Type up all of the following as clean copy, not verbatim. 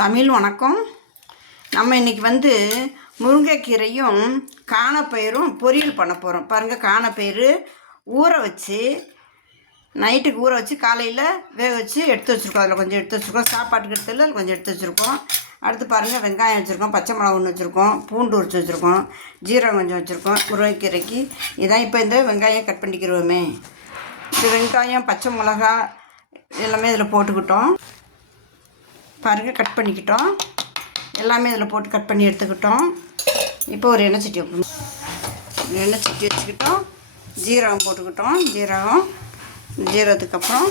தமிழ் வணக்கம். நம்ம இன்றைக்கி முருங்கைக்கீரையும் காணப்பயிரும் பொரியல் பண்ண போகிறோம். பாருங்கள், காணப்பயிறு ஊற வச்சு நைட்டுக்கு ஊற வச்சு காலையில் வேக வச்சு எடுத்து வச்சுருக்கோம். அதில் கொஞ்சம் எடுத்து வச்சுருக்கோம். சாப்பாட்டுக்கு எடுத்துல கொஞ்சம் எடுத்து வச்சுருக்கோம். அடுத்து பாருங்கள், வெங்காயம் வச்சுருக்கோம், பச்சை மிளகா ஒன்று வச்சுருக்கோம், பூண்டு உரிச்சு வச்சுருக்கோம், ஜீரகம் கொஞ்சம் வச்சுருக்கோம். முருங்கைக்கீரைக்கு இதான். இப்போ இந்த வெங்காயம் கட் பண்ணிக்கிறோமே. இந்த வெங்காயம் பச்சை மிளகா எல்லாமே இதில் போட்டுக்கிட்டோம். பாருங்கள், கட் பண்ணிக்கிட்டோம். எல்லாமே இதில் போட்டு கட் பண்ணி எடுத்துக்கிட்டோம். இப்போ ஒரு எண்ணெய் சட்டி வைக்கணும். எண்ணெய் சட்டி வச்சுக்கிட்டோம். ஜீரகம் போட்டுக்கிட்டோம். ஜீரகத்துக்கு அப்புறம்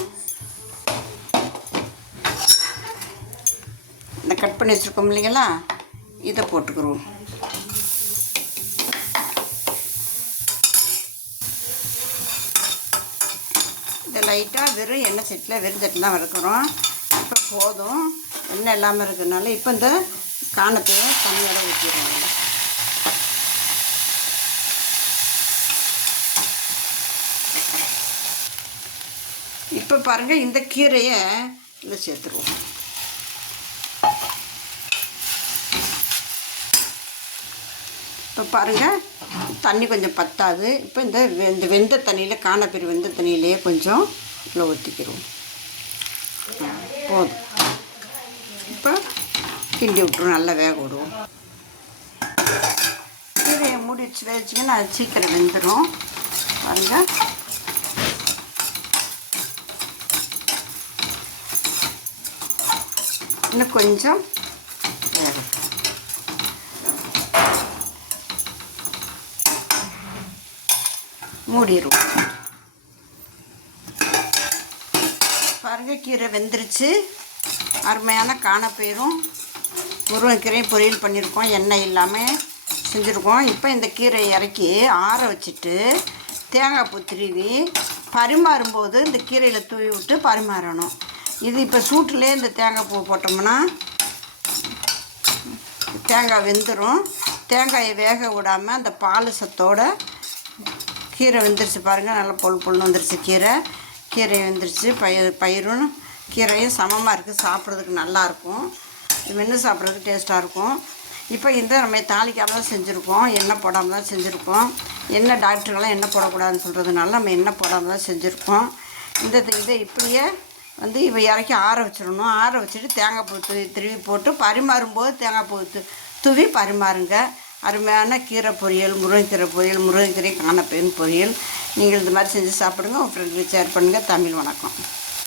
இந்த கட் பண்ணி வச்சுருக்கோம் இல்லைங்களா, இதை போட்டுக்கிறோம். இதை லைட்டாக வெறும் எண்ணெய் சட்டியில் வெறும் சட்டில் தான் வறுக்கிறோம். இப்போ போதும், எண்ணெய் இல்லாமல் இருக்கிறதுனால இப்போ இந்த காணப்பையை தண்ணியோட ஊற்றிடுவோம். இப்போ பாருங்கள், இந்த கீரையை இதில் சேர்த்துருவோம். இப்போ பாருங்கள், தண்ணி கொஞ்சம் பத்தாது. இப்போ இந்த வெந்த தண்ணியில் காணப்பயிறு வெந்த தண்ணியிலேயே கொஞ்சம் இதில் ஊற்றிக்கிறோம். போதும். இப்போ கிண்டி விட்டுரும், நல்லா வேக விடுவோம். கீரையை மூடி வச்சு வச்சிங்கன்னா அது சீக்கிரம் வெந்துடும். பாருங்கள், இன்னும் கொஞ்சம் வேகும். மூடிடுவோம். பாருங்கள், கீரை வெந்துருச்சு. அருமையான காணப்பயிரும் முருங்கைக்கீரையும் பொரியல் பண்ணியிருக்கோம். எண்ணெய் இல்லாமல் செஞ்சுருக்கோம். இப்போ இந்த கீரையை இறக்கி ஆற வச்சுட்டு தேங்காய் பூ திருவி பரிமாறும்போது இந்த கீரையில் தூவி விட்டு பரிமாறணும். இது இப்போ சூட்டிலே இந்த தேங்காய் பூ போட்டோம்னா தேங்காய் வெந்துடும். தேங்காயை வேக விடாமல் அந்த பால் சத்தோடு கீரை வெந்துருச்சு. பாருங்கள், நல்லா பொல்லுன்னு வந்துருச்சு. கீரை வெந்துருச்சு. பயிரும் கீரையும் சமமாக இருக்குது. சாப்பிட்றதுக்கு நல்லாயிருக்கும். மென்று சாப்பிட்றதுக்கு டேஸ்ட்டாக இருக்கும். இப்போ இந்த நம்ம தாளிக்காமல் தான் செஞ்சுருக்கோம். எண்ணெய் போடாமல் தான் செஞ்சுருக்கோம். எண்ணெய் டாக்டருங்களாம் எண்ணெய் போடக்கூடாதுன்னு சொல்கிறதுனால நம்ம எண்ணெய் போடாமல் தான் செஞ்சுருக்கோம். இதை இப்படியே இவை இறக்கி ஆற வச்சிடணும். ஆற வச்சுட்டு தேங்காய் பூ திருவி போட்டு பரிமாறும்போது தேங்காய் பூ தூவி பரிமாறுங்க. அருமையான கீரை பொரியல், முருங்கைக்கீரை பொரியல், முருங்கைக்கீரை காணப்பயிறு பொரியல். நீங்கள் இது மாதிரி செஞ்சு சாப்பிடுங்க. உங்கள் ஃப்ரெண்டுக்கு ஷேர் பண்ணுங்கள். தமிழ் வணக்கம்.